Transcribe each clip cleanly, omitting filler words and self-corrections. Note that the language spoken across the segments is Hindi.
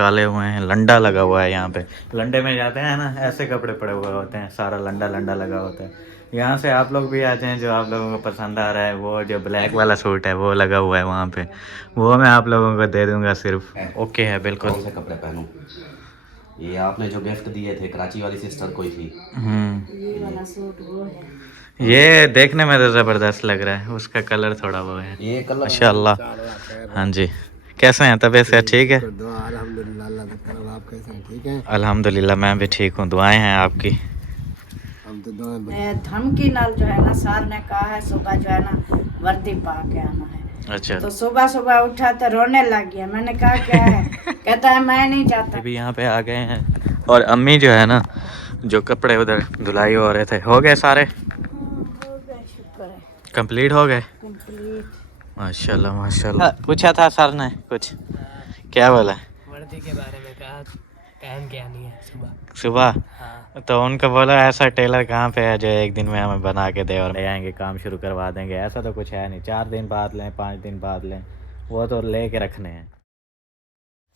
डाले हुए हैं, लंडा लगा हुआ है यहाँ पे। लंडे में जाते हैं ना, ऐसे कपड़े पड़े हुए होते हैं, सारा लंडा लंडा लगा होता है। यहाँ से आप लोग भी आ जाएं, जो आप लोगों को पसंद आ रहा है। वो जो ब्लैक वाला सूट है वो लगा हुआ है वहाँ पे, वो मैं आप लोगों को दे दूंगा सिर्फ। ओके है बिल्कुल। कौन से कपड़े पहनूं? ये आपने जो गिफ्ट दिए थे कराची वाली सिस्टर कोई थी। हम्म, ये वाला सूट वो है। ये देखने में तो ज़बरदस्त लग रहा है, उसका कलर थोड़ा वो है ये कलर माशाल्लाह। हाँ जी, कैसे हैं? तबीयत से ठीक है? अल्हम्दुलिल्लाह, अल्लाह का करम। आप कैसे हैं? ठीक हैं? अल्हम्दुलिल्लाह मैं भी ठीक हूँ, दुआएं हैं आपकी। हम तो दुआ धमकी नाल जो है ना सर ने कहा है सुबह जो है ना वर्दी पा के आना है। अच्छा, तो सुबह सुबह उठा तो रोने लग गया। मैंने कहा क्या है? कहता है मैं नहीं जाता। अभी यहाँ पे आ गए हैं और अम्मी जो है ना, जो कपड़े उधर धुलाई हो रहे थे, हो गए सारे हो गए, शुक्र है, कंप्लीट हो गए। कंप्लीट। माशाल्लाह माशाल्लाह। पूछा था सर ने कुछ, क्या बोला? वर्दी के बारे में कहा पहन के आनी है सुबह। सुबह? हाँ, तो उनको बोला ऐसा टेलर कहाँ पे है जो एक दिन में हमें बना के दे और ले आएंगे, काम शुरू करवा देंगे। ऐसा तो कुछ है नहीं, 4 दिन बाद लें 5 दिन बाद लें, वो तो ले के रखने हैं।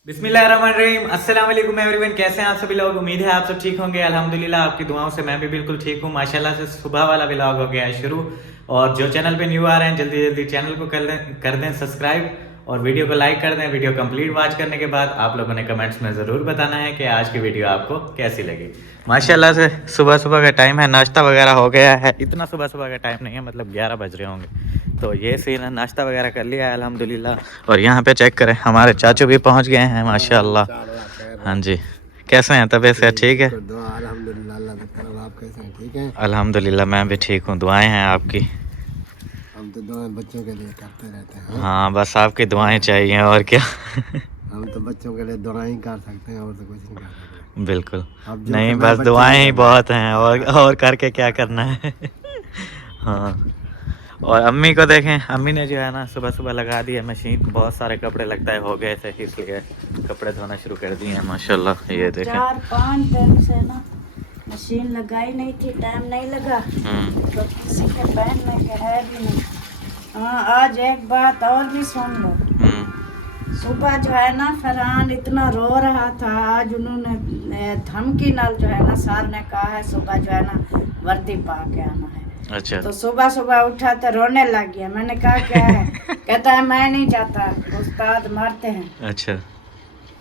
बिस्मिल्लाहिर्रहमानिर्रहीम, अस्सलाम वालेकुम एवरीवन। कैसे हैं आप सभी लोग? उम्मीद है आप सब ठीक होंगे। अल्हम्दुलिल्लाह आपकी दुआओं से मैं भी बिल्कुल ठीक हूँ। माशाल्लाह से सुबह वाला व्लॉग हो गया है शुरू। और जो चैनल पे न्यू आ रहे हैं जल्दी जल्दी चैनल को कर दें सब्सक्राइब और वीडियो को लाइक कर दें। वीडियो कंप्लीट वॉच करने के बाद आप लोगों ने कमेंट्स में ज़रूर बताना है कि आज की वीडियो आपको कैसी लगी। माशाल्लाह से सुबह सुबह का टाइम है, नाश्ता वगैरह हो गया है। इतना सुबह सुबह का टाइम नहीं है, मतलब 11 बज रहे होंगे। तो ये सीन है, नाश्ता वगैरह कर लिया है अल्हम्दुलिल्लाह। और यहाँ पे चेक करें, हमारे चाचू भी पहुँच गए हैं माशाल्लाह। हाँ जी, कैसे हैं? तबीयत से ठीक है? दुआ अल्हम्दुलिल्लाह, अल्लाह का करम। आप कैसे हैं? ठीक हैं? अल्हम्दुलिल्लाह मैं भी ठीक हूँ, दुआएं हैं आपकी। हम तो दुआ बच्चों के लिए करते रहते हैं। हाँ बस आपकी दुआएं चाहिए और क्या। हम तो बच्चों के लिए दुआ ही कर सकते हैं और तो कुछ नहीं कर सकते। बिल्कुल अब जो नहीं, करना है बस बच्चों दुआएं को ही करना बहुत हैं, और करके क्या करना है। हाँ, और अम्मी को देखें, अम्मी ने जो है ना सुबह सुबह लगा दी है मशीन। बहुत सारे कपड़े लगता है हो गए थे, इसलिए कपड़े धोना शुरू कर दिए हैं माशाल्लाह। ये देखें 4-5 दिन से ना मशीन लगाई नहीं थी, टाइम नहीं लगा तो किसी के पहनने के है भी नहीं। हाँ, आज एक बात और भी सुन लो। सुबह जो है ना फरहान इतना रो रहा था। आज उन्होंने धमकी नाल जो है ना सर ने कहा है सुबह जो है ना वर्दी पा के आना है। अच्छा, तो सुबह सुबह उठा तो रोने लग गया। मैंने कहा क्या है? कहता है मैं नहीं जाता, उस्ताद मारते हैं। अच्छा,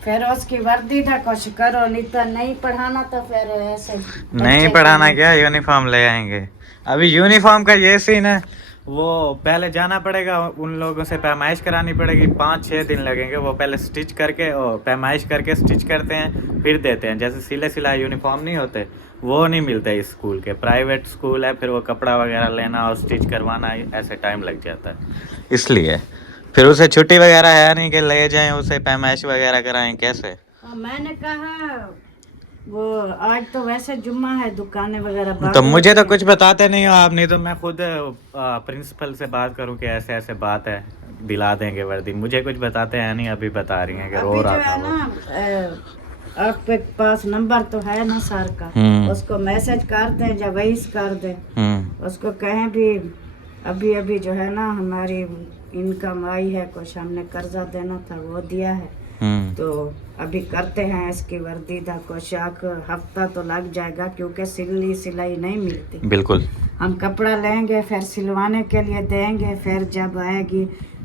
फिर उसकी वर्दी था, कुछ करो, नहीं तो नहीं पढ़ाना तो फिर ऐसे नहीं पढ़ाना क्या, यूनिफॉर्म ले आएंगे। अभी यूनिफॉर्म का ये सीन है, वो पहले जाना पड़ेगा, उन लोगों से पैमाइश करानी पड़ेगी। 5-6 दिन लगेंगे। वो पहले स्टिच करके और पैमाइश करके स्टिच करते हैं, फिर देते हैं। जैसे सिले सिलाई यूनिफॉर्म नहीं होते, वो नहीं मिलते इस स्कूल के। प्राइवेट स्कूल है, फिर वो कपड़ा वगैरह लेना और स्टिच करवाना, ऐसे टाइम लग जाता है। इसलिए फिर उसे छुट्टी वगैरह है नहीं कि ले जाएं उसे पैमाइश वगैरह कराएं, कैसे? और मैंने कहा वो आज तो वैसे जुम्मा है, दुकानें वगैरह बंद तो मुझे तो होती कुछ बताते नहीं हो आप, नहीं तो मैं खुद प्रिंसिपल से बात करूं कि ऐसे ऐसे बात है, दिला देंगे वर्दी। मुझे कुछ बताते हैं नहीं, अभी बता रही हैं कि अभी रो जो रहा था है वो। ना आपके पास नंबर तो है ना सर का, उसको मैसेज कर दें या वॉइस कर दें। उसको कहें भी अभी अभी जो है ना हमारी इनकम आई है, कुछ हमने कर्जा देना था वो दिया है, तो अभी करते हैं इसकी वर्दी का। कुछ हफ्ता तो लग जाएगा क्योंकि सिलाई नहीं मिलती। बिल्कुल, हम कपड़ा लेंगे फिर सिलवाने के लिए देंगे, फिर जब आएगी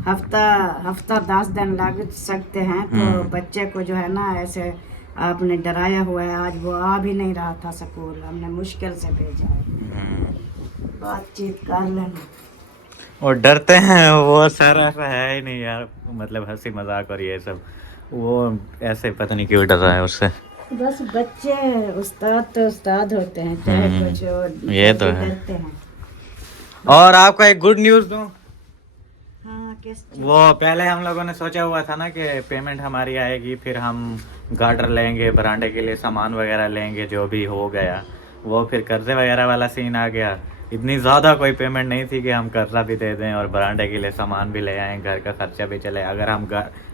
हफ्ता 10 दिन लग सकते हैं। तो बच्चे को जो है ना ऐसे आपने डराया हुआ है, आज वो आ भी नहीं रहा था स्कूल, हमने मुश्किल से भेजा है। बातचीत कर लेना। और डरते हैं वो सर, ऐसा है ही नहीं यार, मतलब हंसी मजाक और ये सब, वो ऐसे पता नहीं क्यों डर रहा है उससे। बस बच्चे उस्ताद तो उस्ताद होते हैं, चाहे कुछ हो, ये तो है। डरते हैं। और आपको एक गुड न्यूज़ दूं। हाँ, किस वो पहले हम लोगों ने सोचा हुआ था ना कि पेमेंट हमारी आएगी, फिर हम गार्डर लेंगे, बरांडे के लिए सामान वगैरह लेंगे, जो भी हो गया वो फिर कर्जे वगैरह वाला सीन आ गया। इतनी ज़्यादा कोई पेमेंट नहीं थी कि हम कर्जा भी दे दें और बरांडे के लिए सामान भी ले आएँ, घर का खर्चा भी चले। अगर हम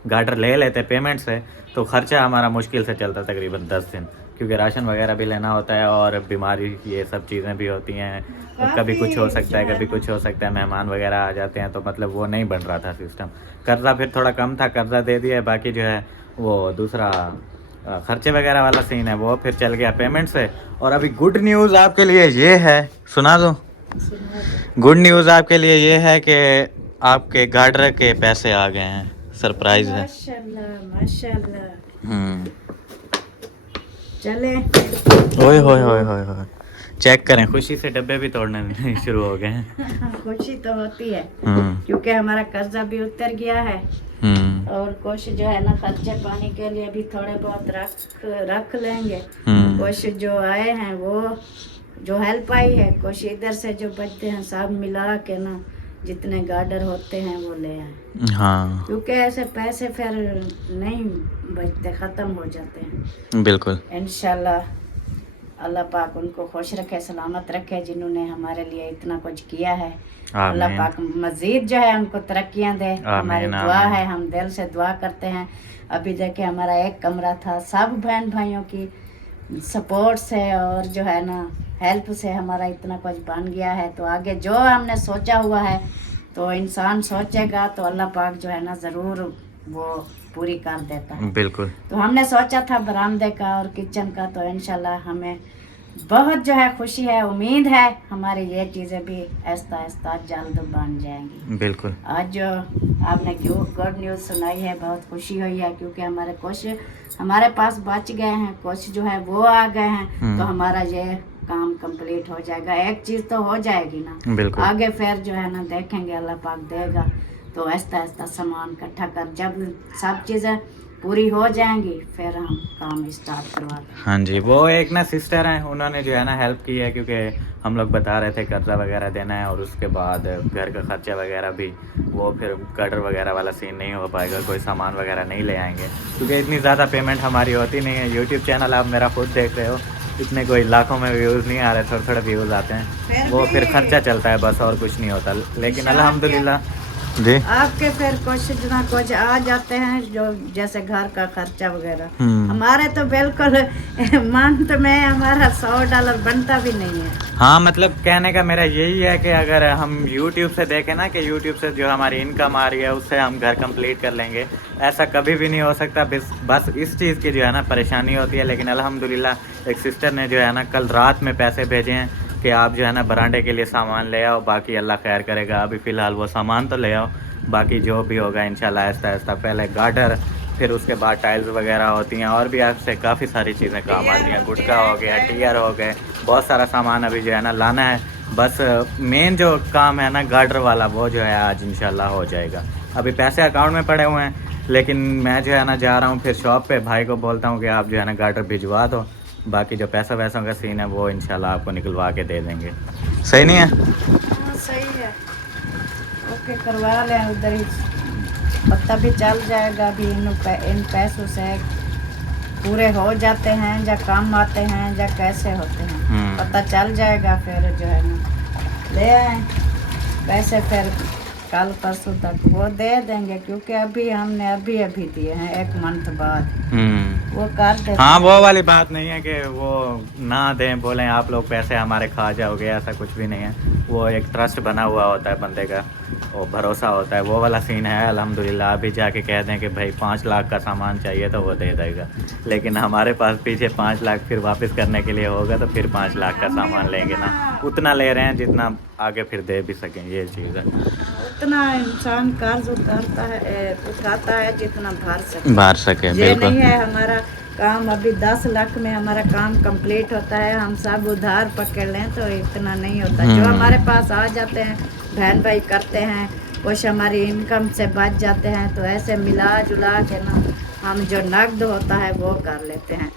गार्डर ले लेते पेमेंट से तो ख़र्चा हमारा मुश्किल से चलता तकरीबन 10 दिन, क्योंकि राशन वगैरह भी लेना होता है और बीमारी ये सब चीज़ें भी होती हैं। कभी कुछ हो सकता है, कभी कुछ हो सकता है, मेहमान वगैरह आ जाते हैं, तो मतलब वो नहीं बन रहा था सिस्टम। कर्जा फिर थोड़ा कम था, कर्जा दे दिया, बाकी जो है वो दूसरा खर्चे वगैरह वाला सीन है वो फिर चल गया पेमेंट से। और अभी गुड न्यूज़ आपके लिए ये है, सुना दो। गुड न्यूज़ आपके लिए ये है कि आपके गार्डर के पैसे आ गए हैं, सरप्राइज है। माशाल्लाह माशाल्लाह। चले ओए होए होए होए होए, चेक करें, खुशी से डब्बे भी तोड़ने शुरू हो गए हैं। खुशी तो होती है हम्म क्योंकि हमारा कर्जा भी उतर गया है हम्म और कुछ जो है ना खर्चे पानी के लिए भी थोड़े बहुत रख लेंगे। हम्म कुछ जो आए हैं वो जो हेल्प आई है, कुछ इधर से जो बचते हैं सब मिला के ना जितने गार्डर होते हैं वो ले आए, हाँ क्योंकि ऐसे पैसे फिर नहीं बचते, ख़त्म हो जाते हैं। बिल्कुल। इंशाल्लाह अल्लाह पाक उनको खुश रखे, सलामत रखे, जिन्होंने हमारे लिए इतना कुछ किया है। अल्लाह आमीन। पाक मजीद जो है उनको तरक्कियां दे, हमारी आमीन, दुआ आमीन। है, हम दिल से दुआ करते हैं। अभी देखे हमारा एक कमरा था, सब बहन भाइयों की सपोर्ट से और जो है ना हेल्प से हमारा इतना कुछ बन गया है। तो आगे जो हमने सोचा हुआ है तो इंसान सोचेगा तो अल्लाह पाक जो है ना ज़रूर वो पूरी कर देता है। बिल्कुल। तो हमने सोचा था बरामदे का और किचन का, तो इंशाल्लाह हमें बहुत जो है खुशी है, उम्मीद है हमारी ये चीज़ें भी आहिस्ता आहिस्ता जल्द बन जाएंगी। बिल्कुल। आज जो आपने गुड न्यूज़ सुनाई है बहुत खुशी हुई है, क्योंकि हमारे कुछ हमारे पास बच गए हैं, कुछ जो है वो आ गए हैं, तो हमारा ये काम कंप्लीट हो जाएगा। एक चीज़ तो हो जाएगी ना, बिल्कुल। आगे फिर जो है ना देखेंगे, अल्लाह पाक देगा तो आहिस्ता आहिस्ता सामान इकट्ठा कर, जब सब चीज़ें पूरी हो जाएंगी फिर हम काम स्टार्ट करवा देंगे। हाँ जी, वो एक ना सिस्टर हैं, उन्होंने जो है ना हेल्प की है, क्योंकि हम लोग बता रहे थे कर्जा वगैरह देना है और उसके बाद घर का खर्चा वगैरह भी, वो फिर गटर वगैरह वाला सीन नहीं हो पाएगा, कोई सामान वगैरह नहीं ले आएंगे, क्योंकि इतनी ज़्यादा पेमेंट हमारी होती नहीं है। यूट्यूब चैनल आप मेरा खुद देख रहे हो, इतने कोई लाखों में व्यूज़ नहीं आ रहे, थोड़े थोड़े व्यूज़ आते हैं, वो फिर खर्चा चलता है बस, और कुछ नहीं होता। लेकिन अल्हम्दुलिल्लाह जी आपके फिर कुछ ना कुछ आ जाते हैं, जो जैसे घर का खर्चा वगैरह। हम्म। हमारे तो बिल्कुल मंथ में हमारा $100 बनता भी नहीं है। हाँ, मतलब कहने का मेरा यही है कि अगर हम YouTube से देखें ना कि YouTube से जो हमारी इनकम आ रही है उससे हम घर कंप्लीट कर लेंगे, ऐसा कभी भी नहीं हो सकता। बस इस चीज़ की जो है ना परेशानी होती है। लेकिन अल्हम्दुलिल्लाह एक सिस्टर ने जो है ना कल रात में पैसे भेजे हैं कि आप जो है ना बरांडे के लिए सामान ले आओ, बाकी अल्लाह खैर करेगा। अभी फ़िलहाल वो सामान तो ले आओ, बाकी जो भी होगा इंशाल्लाह आहिस्ता आहिस्ता, पहले गार्डर, फिर उसके बाद टाइल्स वगैरह होती हैं, और भी आपसे काफ़ी सारी चीज़ें काम आती हैं, गुटका हो गया, टीयर हो गए, बहुत सारा सामान अभी जो है ना लाना है। बस मेन जो काम है ना गार्डर वाला, वो जो है आज इंशाल्लाह हो जाएगा। अभी पैसे अकाउंट में पड़े हुए हैं, लेकिन मैं जो है ना जा रहा हूँ फिर शॉप पे, भाई को बोलता हूँ कि आप जो है ना गार्डर भिजवा दो, बाकी जो पैसा वैसों का सीन है वो इंशाल्लाह आपको निकलवा के दे देंगे। सही नहीं है? हाँ, सही है, ओके करवा लें, उधर ही पता भी चल जाएगा। अभी इन पैसों से पूरे हो जाते हैं या काम आते हैं या कैसे होते हैं, पता चल जाएगा। फिर जो है ना ले आए पैसे, फिर कल परसों तक वो दे देंगे, क्योंकि अभी हमने अभी दिए हैं, 1 मंथ बाद वो कर देते। हाँ, वो वाली बात नहीं है कि वो ना दें, बोलें आप लोग पैसे हमारे खा जाओगे, ऐसा कुछ भी नहीं है। वो एक ट्रस्ट बना हुआ होता है बंदे का, वो भरोसा होता है, वो वाला सीन है। अल्हम्दुलिल्लाह अभी जाके कह दें कि भाई 5 लाख का सामान चाहिए तो वो दे देगा, लेकिन हमारे पास पीछे 5 लाख फिर वापस करने के लिए होगा, तो फिर 5 लाख का सामान लेंगे ना, उतना ले रहे हैं जितना आगे फिर दे भी सकें, ये चीज़ है। उतना इंसान कर्ज उठाता है जितना भर सके। ये बिल्कुल। नहीं है हमारा काम अभी 10 लाख में हमारा काम कंप्लीट होता है, हम सब उधार पकड़ लें तो इतना नहीं होता। जो हमारे पास आ जाते हैं बहन भाई करते हैं, कुछ हमारी इनकम से बच जाते हैं, तो ऐसे मिला जुला के ना हम जो नकद होता है वो कर लेते हैं।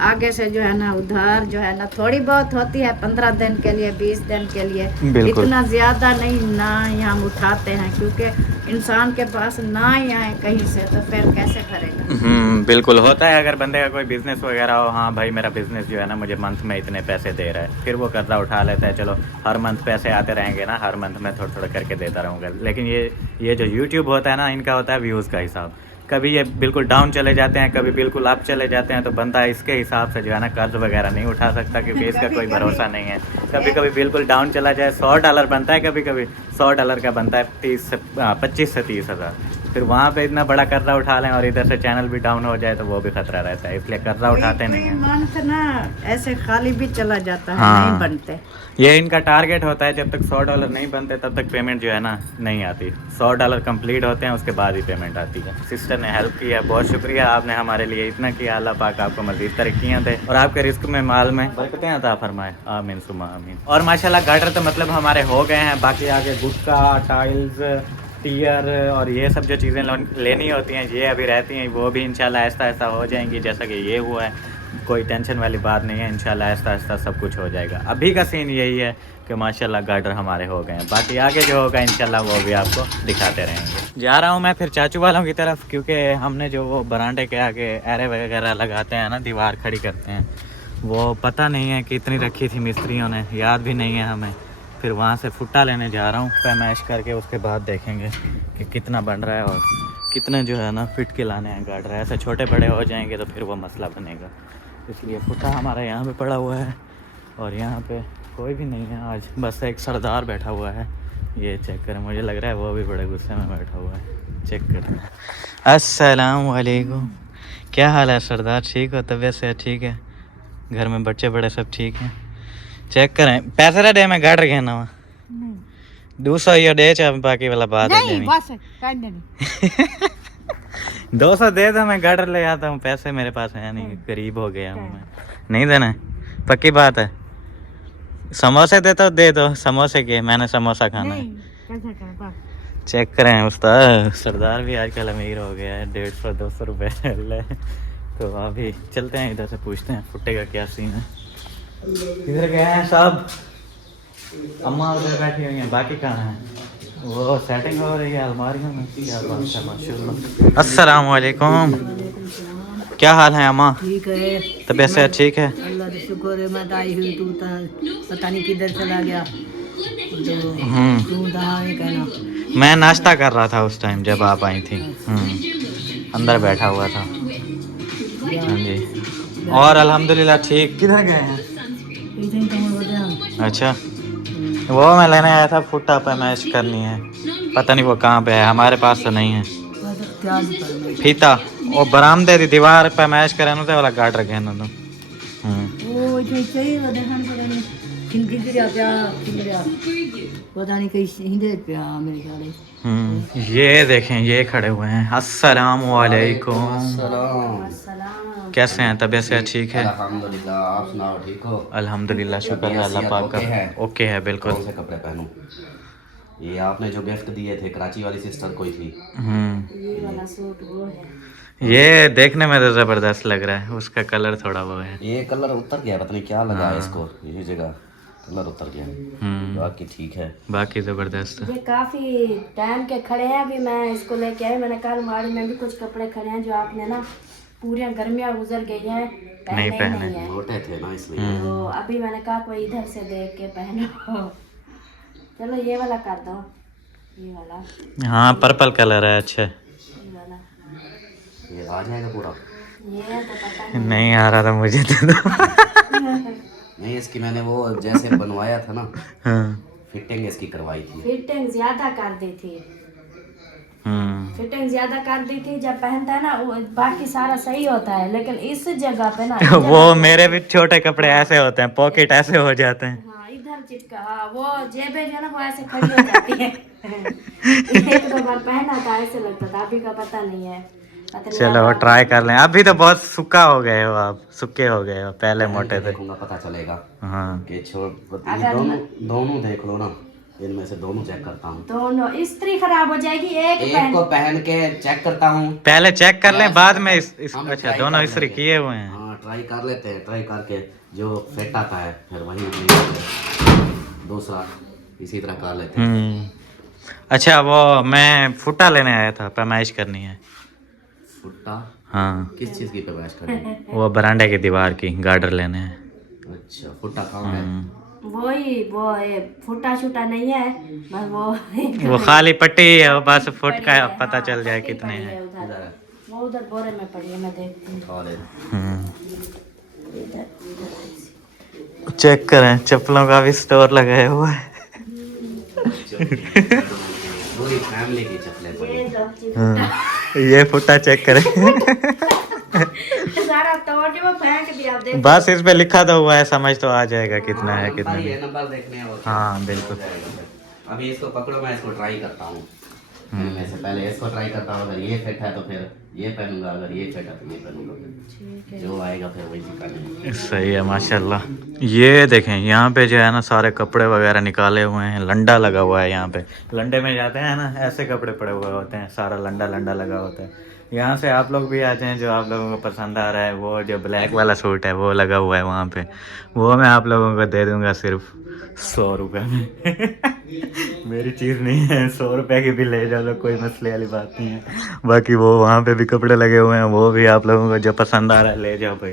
आगे से जो है ना उधार जो है ना थोड़ी बहुत होती है, 15 दिन के लिए, 20 दिन के लिए, बिल्कुल। इतना ज़्यादा नहीं ना ही हम उठाते हैं, क्योंकि इंसान के पास ना ही आए कहीं से तो फिर कैसे करेगा। बिल्कुल होता है। अगर बंदे का कोई बिजनेस वगैरह हो, हाँ भाई मेरा बिजनेस जो है ना मुझे मंथ में इतने पैसे दे रहा है, फिर वो कर्जा उठा लेता है, चलो हर मंथ पैसे आते रहेंगे ना, हर मंथ में थोड़ा थोड़ा करके देता रहूँगा। लेकिन ये जो यूट्यूब होता है ना, इनका होता है व्यूज़ का हिसाब, कभी ये बिल्कुल डाउन चले जाते हैं, कभी बिल्कुल अप चले जाते हैं, तो बंदा इसके हिसाब से जो है ना कर्ज वगैरह नहीं उठा सकता, क्योंकि इसका कोई भरोसा नहीं है। कभी कभी बिल्कुल डाउन चला जाए, $100 बनता है, कभी कभी $100 का बनता है 25 से 30 हज़ार, फिर वहाँ पे इतना बड़ा कर्जा उठा लें और इधर से चैनल भी डाउन हो जाए तो वो भी खतरा रहता है, इसलिए कर्जा उठाते नहीं हैं। मंथ ना ऐसे खाली भी चला जाता है, हाँ। नहीं बनते। ये इनका टारगेट होता है, जब तक $100 नहीं बनते तब तक पेमेंट जो है ना नहीं आती। $100 कंप्लीट होते हैं उसके बाद ही पेमेंट आती है। सिस्टर ने हेल्प किया, बहुत शुक्रिया, आपने हमारे लिए इतना किया। अल्लाह पाक आपको मज़ीद तरक्कियाँ दे और आपके रिस्क में माल में बरकतें अता फरमाए, आमीन सुमा आमीन। और माशाल्लाह गाटर तो मतलब हमारे हो गए हैं, बाकी आगे गुटका, टाइल्स, टियर और ये सब जो चीज़ें लेनी होती हैं ये अभी रहती हैं, वो भी इंशाल्लाह आहिस्ता आहिस्ता हो जाएंगी। जैसा कि ये हुआ है, कोई टेंशन वाली बात नहीं है, इंशाल्लाह आहिस्ता आहिस्ता सब कुछ हो जाएगा। अभी का सीन यही है कि माशाल्लाह गार्डर हमारे हो गए हैं, बाकी आगे जो होगा इंशाल्लाह वो भी आपको दिखाते रहेंगे। जा रहा हूँ मैं फिर चाचू वालों की तरफ, क्योंकि हमने जो वो बरांडे के आगे एरे वगैरह लगाते हैं ना, दीवार खड़ी करते हैं, वो पता नहीं है कितनी रखी थी मिस्त्रियों ने, याद भी नहीं है हमें। फिर वहाँ से फुट्टा लेने जा रहा हूँ, पैमाइश करके उसके बाद देखेंगे कि कितना बन रहा है और कितने जो है ना फिट के लाने हैं गार्डर। ऐसे छोटे बड़े हो जाएंगे तो फिर वो मसला बनेगा, इसलिए फुट्टा हमारा यहाँ पे पड़ा हुआ है और यहाँ पे कोई भी नहीं है आज, बस एक सरदार बैठा हुआ है। ये चेक करें, मुझे लग रहा है वो भी बड़े गुस्से में बैठा हुआ है। चेक करें। अस्सलाम वालेकुम, क्या हाल है सरदार? ठीक हो? तबीयत से ठीक है? घर में बच्चे बड़े सब ठीक हैं? चेक करें, पैसे रे दे मैं गार्डर कहना हुआ 200 ये दे चा, बाकी वाला बात है नहीं। 200 दे दो, मैं गार्डर ले आता हूँ, पैसे मेरे पास है नहीं, गरीब हो गया हूँ मैं। नहीं देना है? पक्की बात है। समोसे दे तो दे दो, समोसे के, मैंने समोसा खाना है। चेक करें उस्ताद, सरदार भी आजकल अमीर हो गया है, 150-200 रुपये ले। तो अभी चलते हैं इधर से, पूछते हैं फुट्टे का क्या सीन है। किधर गए हैं सब? अम्मा उधर बैठी हुई हैं, बाकी कहाँ हैं? वो सेटिंग हो रही है अलमारियों में। क्या बात है, माशाल्लाह। अस्सलाम वालेकुम, क्या हाल है अम्मा? ठीक है, तबीयत से ठीक है? अल्लाह का शुक्र है। मैं आई हुई, तू पता नहीं किधर चला गया। तू दहा ये कहना। मैं नाश्ता कर रहा था उस टाइम जब आप आई थी। अंदर बैठा हुआ था। हाँ जी, और अल्हम्दुलिल्लाह ठीक। किधर गए हैं? अच्छा, वो मैं लेने आया था, फुट्टा पे मैच करनी है, पता नहीं वो कहाँ पे है, हमारे पास तो नहीं है। फीता वो बरामदे दी दीवार पे मैच करे ना, वाला गार्डर कहना तो। पता नहीं कहीं पे मेरे ख्याल। ये देखें, ये खड़े हुए हैं। अस्सलाम वालेकुम, कैसे हैं? तबीयत से ठीक है? अल्हम्दुलिल्लाह, आप सुनाओ, ठीक हो? अल्हम्दुलिल्लाह, शुक्र है अल्लाह पाक का। ओके है बिल्कुल। कौन से कपड़े पहनूं? ये आपने जो गिफ्ट दिए थे, कराची वाली सिस्टर कोई थी। ये वाला सूट वो है। ये देखने में तो जबरदस्त लग रहा है, उसका कलर थोड़ा वो है। ये कलर उतर गया, पता नहीं क्या लगा है इसको, यही जगह कलर उतर गया। बाकी ठीक है, बाकी जबरदस्त। ये काफी टाइम के खड़े हैं, अभी मैं इसको लेके आई। मैंने कहा अलमारी में भी कुछ कपड़े खड़े हैं जो आपने ना पूरी गर्मियाँ गुजर गई हैं, नहीं पहने। नहीं है। मोटे थे ना इसलिए। तो अभी मैंने कहा कोई इधर से देख के पहनो। चलो ये वाला कर दो, ये वाला। हाँ पर्पल कलर है, अच्छा। ये वाला ये आ जाएगा पूरा? ये तो पता नहीं आ रहा था मुझे तो। नहीं, इसकी मैंने वो जैसे बनवाया था ना, हाँ। फिटिंग इसकी करवाई थी। फिटिंग ज्यादा कर दी थी। फिटिंग ज्यादा कर दी थी। जब पहनता है ना वो बाकी सारा सही होता है, लेकिन इस जगह पे ना वो मेरे भी छोटे कपड़े ऐसे होते हैं, पॉकेट ऐसे हो जाते हैं। हाँ इधर चिपका, हाँ वो जेबें जो है ना वो ऐसे खड़ी हो जाती है। एक दो बार पहना था ऐसे लगता था, अभी का पता नहीं है। चलो वो ट्राई कर लें। अभी तो बहुत सूखा हो गए हो आप, सूखे हो गए हो, पहले मोटे थे। देखूंगा पता चलेगा। हाँ कि दोनों देख लो ना, इनमें से दोनों चेक करता हूँ। दोनों इस्त्री खराब हो जाएगी, एक को पहन के चेक करता हूँ। पहले चेक कर लें, बाद में अच्छा दोनों इस्त्री किए हुए हैं। हाँ ट्राई कर लेते हैं, ट्राई करके जो फिट आता है फिर वही दूसरा इसी तरह कर लेते हैं। अच्छा वो मैं फुट्टा लेने आया था, पैमाइश करनी है। फुट्टा? हाँ। किस चीज़ की पैमाइश करनी है? वो बरांडे की दीवार की गार्डर लेने हैं। अच्छा, फुट्टा कहाँ है? वही वो फुटा छुटा नहीं है, बस वो खाली पट्टी है, वो बस फुट का पता चल जाए कितने हैं। वो उधर बोरे में पड़ी है, मैं देखती हूँ। चेक करें, चप्पलों का भी स्टोर लगाया हुआ है। फैमिली की चप्पलें पड़ी। हाँ, ये फुट्टा चेक करें। सारा तोड़ के वो फेंक दिया देख। बस इस पे लिखा तो हुआ है, समझ तो आ जाएगा कितना है कितना नंबर ही नहीं। है, नंबर देखने हैं और हाँ बिल्कुल। हो जाएगा फिर। अभी इसको पकड़ो, मैं इसको ट्राई करता हूँ। मैं से पहले इसको ट्राई करता हूँ, अगर ये फिट है तो फिर ये पहनूंगा, अगर ये फिट है तो ये पहनूंगा, जो आएगा फिर वही पहनूंगा। सही है माशाल्लाह। ये देखें यहाँ पे जो है ना सारे कपड़े वगैरह निकाले हुए हैं, लंडा लगा हुआ है यहाँ पे। लंडे में जाते हैं ना, ऐसे कपड़े पड़े हुए होते हैं, सारा लंडा लंडा लगा होता है। यहाँ से आप लोग भी आ जाएं, जो आप लोगों को पसंद आ रहा है। वो जो ब्लैक वाला सूट है वो लगा हुआ है वहाँ पे, वो मैं आप लोगों को दे दूँगा सिर्फ 100 रुपये में। मेरी चीज़ नहीं है, 100 रुपये की भी ले जाओ तो कोई मसले वाली बात नहीं है। बाकी वो वहाँ पे भी कपड़े लगे हुए हैं, वो भी आप लोगों को जो पसंद आ रहा है ले जाओ भाई।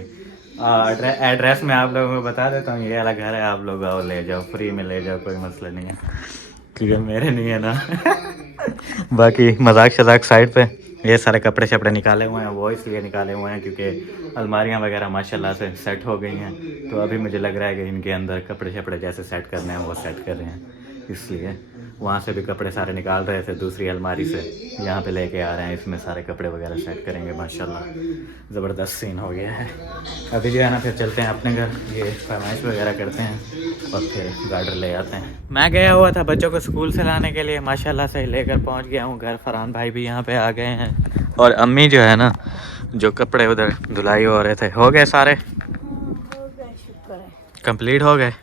एड्रेस मैं आप लोगों को बता देता हूँ, ये वाला घर है, आप लोग आओ ले जाओ, फ्री में ले जाओ, कोई मसला नहीं है, क्योंकि मेरे नहीं है ना। बाकी मजाक शजाक साइड पे, ये सारे कपड़े शपड़े निकाले हुए हैं, वो इसलिए निकाले हुए हैं क्योंकि अलमारियाँ वगैरह माशाल्लाह से सेट हो गई हैं। तो अभी मुझे लग रहा है कि इनके अंदर कपड़े शपड़े जैसे सेट करने हैं वो सेट कर रहे हैं, इसलिए वहाँ से भी कपड़े सारे निकाल रहे थे दूसरी अलमारी से, यहाँ पे लेके आ रहे हैं, इसमें सारे कपड़े वगैरह सेट करेंगे। माशाल्लाह ज़बरदस्त सीन हो गया है। अभी जो है ना फिर चलते हैं अपने घर, ये फरमाइश वगैरह करते हैं और फिर गार्डर ले आते हैं। मैं गया हुआ था बच्चों को स्कूल से लाने के लिए, माशाल्लाह से लेकर पहुँच गया हूँ घर। फरहान भाई भी यहाँ पे आ गए हैं और अम्मी जो है ना, जो कपड़े उधर धुलाई हो रहे थे, हो गए सारे कंप्लीट हो गए।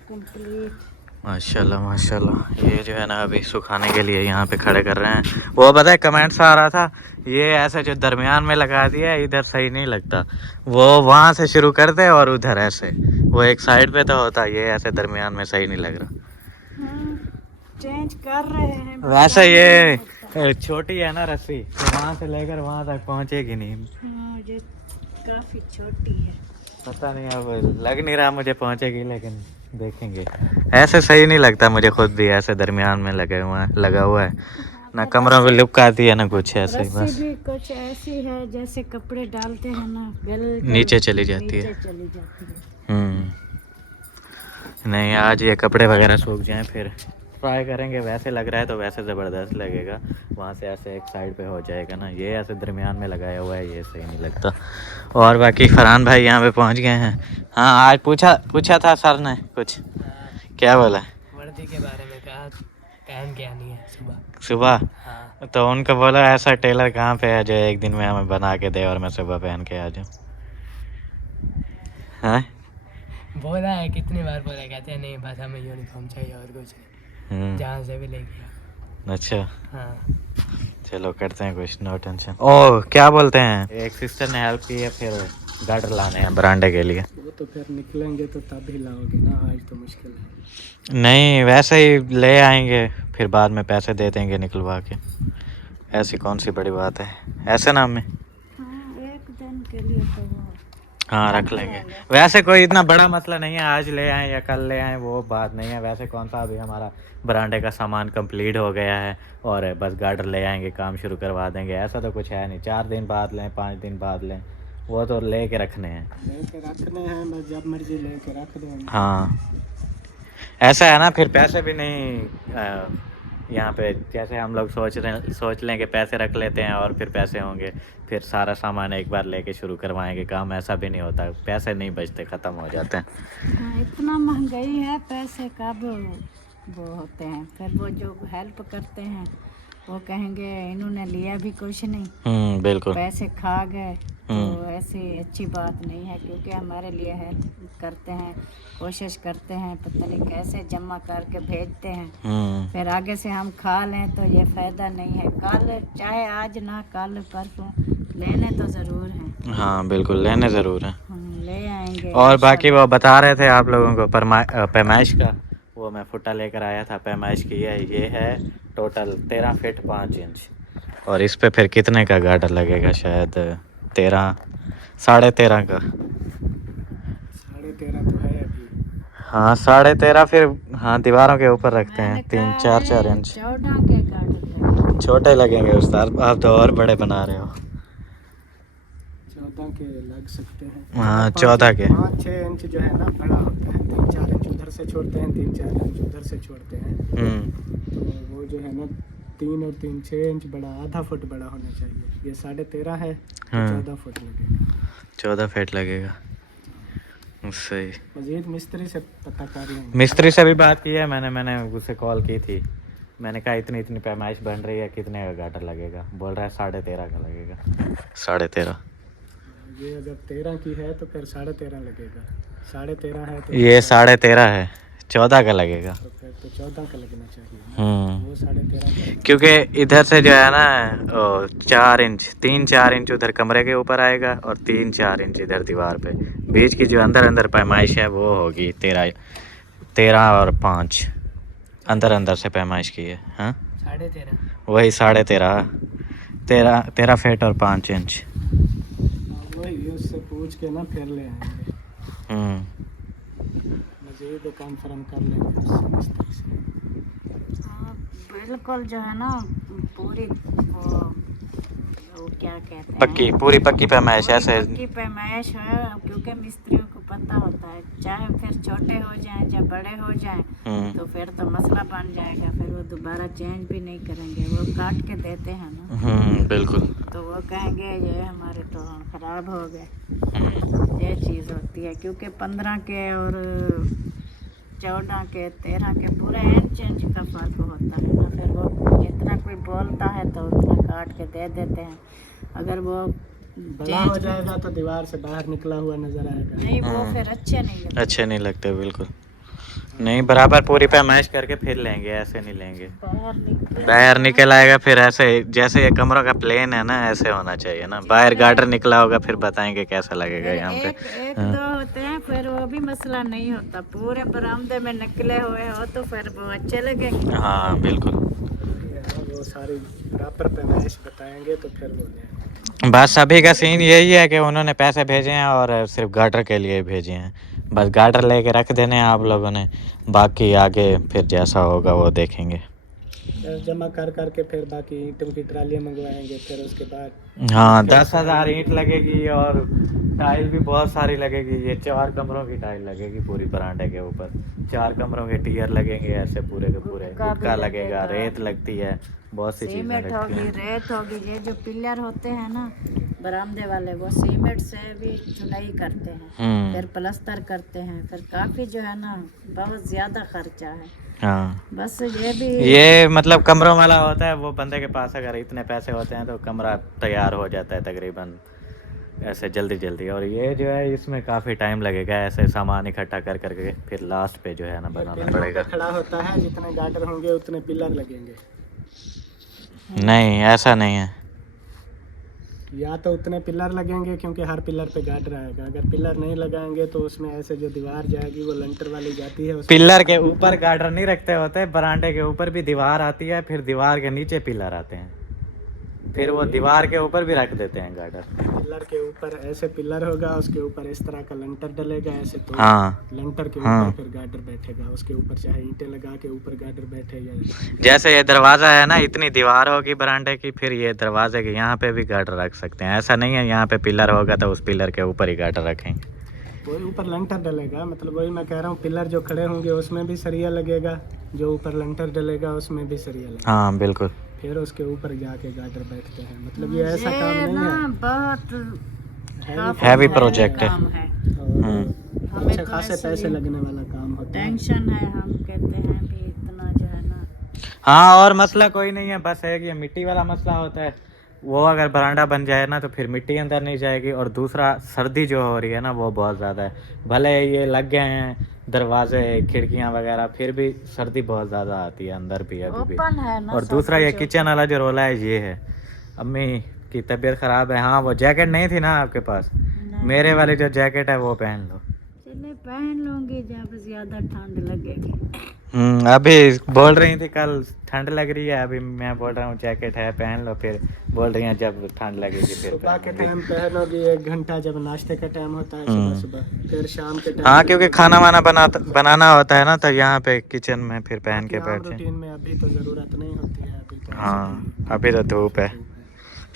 माशाल्लाह माशाल्लाह। ये जो है ना अभी सुखाने के लिए यहाँ पे खड़े कर रहे हैं। वो पता है कमेंट्स आ रहा था, ये ऐसे जो दरमियान में लगा दिया है इधर सही नहीं लगता, वो वहाँ से शुरू कर दे और उधर ऐसे, वो एक साइड पे तो होता, ये ऐसे दरमियान में सही नहीं लग रहा। चेंज कर रहे हैं। वैसे ये छोटी है ना रस्सी, तो वहाँ से लेकर वहाँ तक पहुँचेगी नहीं। ये काफी छोटी है, पता नहीं, अब लग नहीं रहा मुझे पहुँचेगी, लेकिन देखेंगे। ऐसे सही नहीं लगता मुझे खुद भी, ऐसे दरमियान में लगा हुआ है ना, कमरों में लुक आती है ना कुछ ऐसे ही, बस भी कुछ ऐसी है जैसे कपड़े डालते हैं ना, बेल्ट नीचे चली जाती है। चली जाती है। नहीं, आज ये कपड़े वगैरह सूख जाएं फिर ट्राई करेंगे। वैसे लग रहा है तो वैसे ज़बरदस्त लगेगा, वहाँ से ऐसे एक साइड पे हो जाएगा ना, ये ऐसे दरमियान में लगाया हुआ है, ये सही नहीं लगता। और बाकी फरहान भाई यहाँ पे पहुँच गए हैं। हाँ, आज पूछा था सर ने कुछ, क्या बोला? वर्दी के बारे में कहा, पहन के आनी है सुबह। हाँ। तो उनको बोला ऐसा टेलर कहाँ पे है जो एक दिन में हमें बना के दे और मैं सुबह पहन के आ जाऊँ। हाँ, बोला है, कितनी बार बोला, कहते हैं नहीं बस हमें यूनिफॉर्म चाहिए और कुछ नहीं, जहाँ से भी लेके। अच्छा हाँ चलो करते हैं कुछ, नो टेंशन। ओह क्या बोलते हैं, एक सिस्टर ने हेल्प की है, फिर गार्डर लाने हैं बरांडे के लिए। वो तो फिर निकलेंगे तो तब ही लाओगे ना, आज तो मुश्किल है। नहीं, वैसे ही ले आएंगे, फिर बाद में पैसे दे देंगे निकलवा के, ऐसी कौन सी बड़ी बात है, ऐसे ना हमें। हाँ, एक दिन के लिए तो वो हाँ रख लेंगे, वैसे कोई इतना बड़ा मसला नहीं है, आज ले आएँ या कल ले आएँ वो बात नहीं है। वैसे कौन सा, अभी हमारा बरांडे का सामान कंप्लीट हो गया है और बस गार्डर ले आएंगे, काम शुरू करवा देंगे, ऐसा तो कुछ है नहीं। 4 दिन बाद लें, 5 दिन बाद लें, वो तो ले के रखने हैं, बस जब मर्जी लेके रख दो। हाँ ऐसा है ना, फिर पैसे भी नहीं यहाँ पे, जैसे हम लोग सोच लें कि पैसे रख लेते हैं और फिर पैसे होंगे, फिर सारा सामान एक बार लेके शुरू करवाएंगे काम, ऐसा भी नहीं होता, पैसे नहीं बचते, ख़त्म हो जाते हैं। हाँ, इतना महंगाई है, पैसे कब वो होते हैं। फिर वो जो हेल्प करते हैं वो कहेंगे इन्होंने लिया भी कुछ नहीं, बिल्कुल, पैसे खा गए, तो ऐसी अच्छी बात नहीं है। क्योंकि हमारे लिए हेल्प करते हैं, कोशिश करते हैं, पता नहीं कैसे जमा करके भेजते हैं, फिर आगे से हम खा लें तो ये फ़ायदा नहीं है। कल चाहे आज ना, कल परसों लेने तो ज़रूर हैं। हाँ बिल्कुल लेने ज़रूर हैं, हम ले आएंगे। और बाकी वो बता रहे थे आप लोगों को पैमाइश का, वो मैं फुट्टा लेकर आया था, पैमाइश की है, ये है टोटल 13 फीट 5 इंच, और इस पे फिर कितने का गार्डर लगेगा, शायद 13, 13.5 का। 13.5 तो है अभी। हाँ 13.5, फिर हाँ दीवारों के ऊपर रखते हैं 3-4 इंच, 14 के गार्डर छोटे लगेंगे उस्ताद, आप तो और बड़े बना रहे हो। 14 के लग सकते हैं। हाँ 14 के, 5-6 इंच जो है ना बड़ा होता है, 3-4 इंच उधर से छोड़ते हैं, 3-4 इंच उधर से छोड़ते हैं, तो वो जो है ना 3 और 3 6 इंच बड़ा, आधा फुट बड़ा होना चाहिए। ये 13.5 है, हाँ। 14 फुट लगेगा। 14 फीट लगेगा, सही। मजीद मिस्त्री से पता कर लेंगे। मिस्त्री से भी बात की है मैंने उसे कॉल की थी। मैंने कहा इतनी इतनी पैमाइश बन रही है, कितने का गाटर लगेगा? बोल रहा है 13.5 का लगेगा। 13.5। ये अगर 13 की है तो फिर 13.5 लगेगा। 13.5 है तो ये 13.5 है, 14 का लगेगा। तो फिर तो 14 का लगना चाहिए। हम्म, वो 13.5 का। क्योंकि इधर से जो है ना 4 इंच 3-4 इंच उधर कमरे के ऊपर आएगा और 3-4 इंच इधर दीवार पे। बीच की जो अंदर अंदर पैमाइश है वो होगी 13 और 5 अंदर अंदर से पैमाइश की है। हाँ 13.5। वही 13 फीट और 5 इंच। वही उससे पूछ के ना फिर ले आएंगे, मजीद कंफर्म कर लेंगे उससे, मिस्त्री से। हाँ, बिल्कुल जो है ना पूरी वो क्या कहते हैं, पक्की पूरी पक्की पैमाइश पूरी ऐसे। पक्की पैमाइश है, क्योंकि मिस्त्रियों को पता होता है चाहे फिर छोटे हो जाएं चाहे बड़े हो जाएं तो फिर तो मसला बन जाएगा, फिर वो दोबारा चेंज भी नहीं करेंगे, वो काट के देते हैं ना। बिल्कुल। तो वो कहेंगे ये हमारे तो ख़राब हो गए। ये चीज़ होती है, क्योंकि 15 के और 14 के 13 के पूरे इंच का फ़र्क होता है ना। फिर वो जितना कोई बोलता है तो उतना काट के दे देते हैं। अगर वो बड़ा हो जाएगा तो दीवार से बाहर निकला हुआ नजर आएगा। नहीं वो फिर अच्छे नहीं लगते। अच्छे नहीं लगते, बिल्कुल नहीं। बराबर पूरी पैमाइश करके फिर लेंगे, ऐसे नहीं लेंगे। बाहर निकल आएगा फिर ऐसे, जैसे ये कमरों का प्लेन है ना ऐसे होना चाहिए ना। बाहर गार्डर निकला होगा फिर बताएंगे कैसा लगेगा यहाँ पे। एक दो होते हैं फिर वो भी मसला नहीं होता, पूरे बरामदे में निकले हुए हो तो फिर वो अच्छे लगेंगे। हाँ बिल्कुल। वो सारी प्रॉपर पैमाइश बताएंगे तो फिर वो ले। बस अभी का सीन यही है कि उन्होंने पैसे भेजे हैं और सिर्फ गार्डर के लिए भेजे हैं। बस गार्डर लेके रख देने हैं आप लोगों ने, बाकी आगे फिर जैसा होगा वो देखेंगे। जमा कर करके फिर बाकी ईंटों की ट्रालियाँ मंगवाएंगे, फिर उसके बाद हाँ 10,000 ईंट लगेगी और टाइल भी बहुत सारी लगेगी। ये 4 कमरों की टाइल लगेगी पूरी बरांडे के ऊपर, 4 कमरों के टियर लगेंगे ऐसे पूरे के पूरे। गुटका लगेगा, रेत लगती है, बहुत सी चीजें सीमेंट लगती होगी, हैं। रेत होगी। ये जो पिलर होते हैं ना बरामदे वाले वो सीमेंट से भी चुनाई करते हैं, फिर प्लास्टर करते हैं, फिर काफ़ी जो है ना बहुत ज़्यादा खर्चा है। हाँ बस ये भी ये मतलब कमरों वाला होता है, वो बंदे के पास अगर इतने पैसे होते हैं तो कमरा तैयार हो जाता है तकरीबन ऐसे जल्दी जल्दी। और ये जो है इसमें काफ़ी टाइम लगेगा ऐसे सामान इकट्ठा कर करके फिर लास्ट पे जो है ना बनाना पड़ेगा। खड़ा होता है, जितने गार्डर होंगे उतने पिलर लगेंगे। नहीं ऐसा नहीं है, या तो उतने पिलर लगेंगे क्योंकि हर पिलर पे गार्डर आएगा। अगर पिलर नहीं लगाएंगे तो उसमें ऐसे जो दीवार जाएगी वो लंटर वाली जाती है। पिलर के ऊपर गार्डर नहीं रखते होते, बरांडे के ऊपर भी दीवार आती है, फिर दीवार के नीचे पिलर आते हैं, फिर वो दीवार के ऊपर भी रख देते हैं गार्डर। पिलर के ऊपर ऐसे पिलर होगा, उसके ऊपर इस तरह का लंटर डलेगा ऐसे, तो हाँ लंटर के ऊपर हाँ। फिर गार्डर बैठेगा, उसके ऊपर चाहे ईंटें लगा के ऊपर गार्डर बैठे या जैसे ये दरवाज़ा है ना, इतनी दीवार होगी बरांडे की, फिर ये दरवाजे के यहाँ पे भी गार्डर रख सकते हैं। ऐसा नहीं है यहाँ पे पिलर होगा तो उस पिलर के ऊपर ही गार्डर रखेंगे। वही ऊपर लंटर डलेगा। मतलब वही मैं कह रहा हूँ, पिलर जो खड़े होंगे उसमें भी सरिया लगेगा, जो ऊपर लंटर डलेगा उसमें भी सरिया लगेगा, हाँ बिल्कुल। फिर उसके ऊपर जाके गार्डर बैठते हैं। मतलब ये ऐसा काम नहीं ना है, बहुत हैवी प्रोजेक्ट है। काम है। और अच्छे खासे पैसे लगने वाला काम होता है। टेंशन है, हम कहते हैं भी इतना जो है ना। हाँ और मसला कोई नहीं है, बस है कि ये मिट्टी वाला मसला होता है। वो अगर बरांडा बन जाए ना तो फिर मिट्टी अंदर नहीं जाएगी, और दूसरा सर्दी जो हो रही है ना वो बहुत ज़्यादा है। भले ये लग गए हैं दरवाजे खिड़कियाँ वगैरह, फिर भी सर्दी बहुत ज़्यादा आती है अंदर भी अभी भी। ओपन है ना। और दूसरा ये किचन वाला जो रोला है ये है, अम्मी की तबीयत ख़राब है। हाँ वो जैकेट नहीं थी ना आपके पास, मेरे वाली जो जैकेट है वो पहन लो। चले पहन लूंगी जब ज्यादा ठंड लगेगी। अभी बोल रही थी कल ठंड लग रही है, अभी मैं बोल रहा हूँ जैकेट है पहन लो, फिर बोल रही हैं जब ठंड लगेगी फिर सुबह के पहनूंगी। टाइम पहनोगी 1 घंटा, जब नाश्ते का टाइम होता है सुबह सुबह, फिर शाम के टाइम। हाँ क्योंकि खाना वाना बनाना होता है ना, तो यहाँ पे किचन में फिर पहन के बैठे। रूटीन में अभी तो ज़रूरत नहीं होती है, अभी तो हाँ अभी तो धूप है,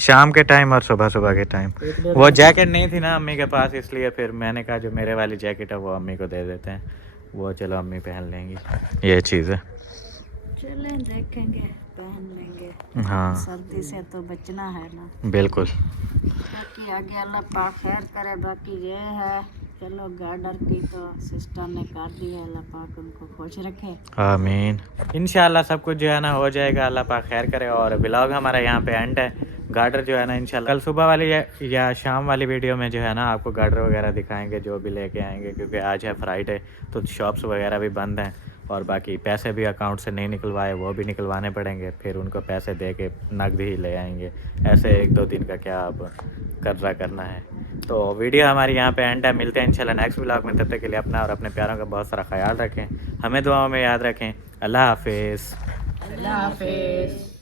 शाम के टाइम और सुबह सुबह के टाइम। वो जैकेट नहीं थी ना अम्मी के पास, इसलिए फिर मैंने कहा जो मेरे वाली जैकेट है वो अम्मी को दे देते हैं, वो चलो अम्मी पहन लेंगी। ये चीज़ है। चलें देखेंगे, पहन लेंगे। हाँ सर्दी से तो बचना है ना। बिल्कुल। बाकी आगे अल्लाह पाक खैर करे। बाकी ये है, चलो गार्डर की तो सिस्टर ने कर दी है, अल्लाह पाक उनको खुश रखे। आमीन। इंशाल्लाह सब कुछ जो है ना हो जाएगा, अल्लाह पाक खैर करे। और व्लॉग हमारा यहाँ पे एंड है। गार्डर जो है ना इंशाल्लाह कल सुबह वाली या शाम वाली वीडियो में जो है ना आपको गार्डर वगैरह दिखाएंगे, जो भी लेके आएंगे, क्योंकि आज है फ्राइडे तो शॉप्स वगैरह भी बंद हैं। और बाकी पैसे भी अकाउंट से नहीं निकलवाए, वो भी निकलवाने पड़ेंगे, फिर उनको पैसे दे के नकद ही ले आएंगे। ऐसे 1-2 दिन का क्या अब कर्जा करना है। तो वीडियो हमारी यहाँ पे एंड है। मिलते हैं इंशाल्लाह नेक्स्ट व्लॉग में। तब तक के लिए अपना और अपने प्यारों का बहुत सारा ख्याल रखें, हमें दुआओं में याद रखें। अल्लाह हाफिज़। अल्लाह हाफिज़।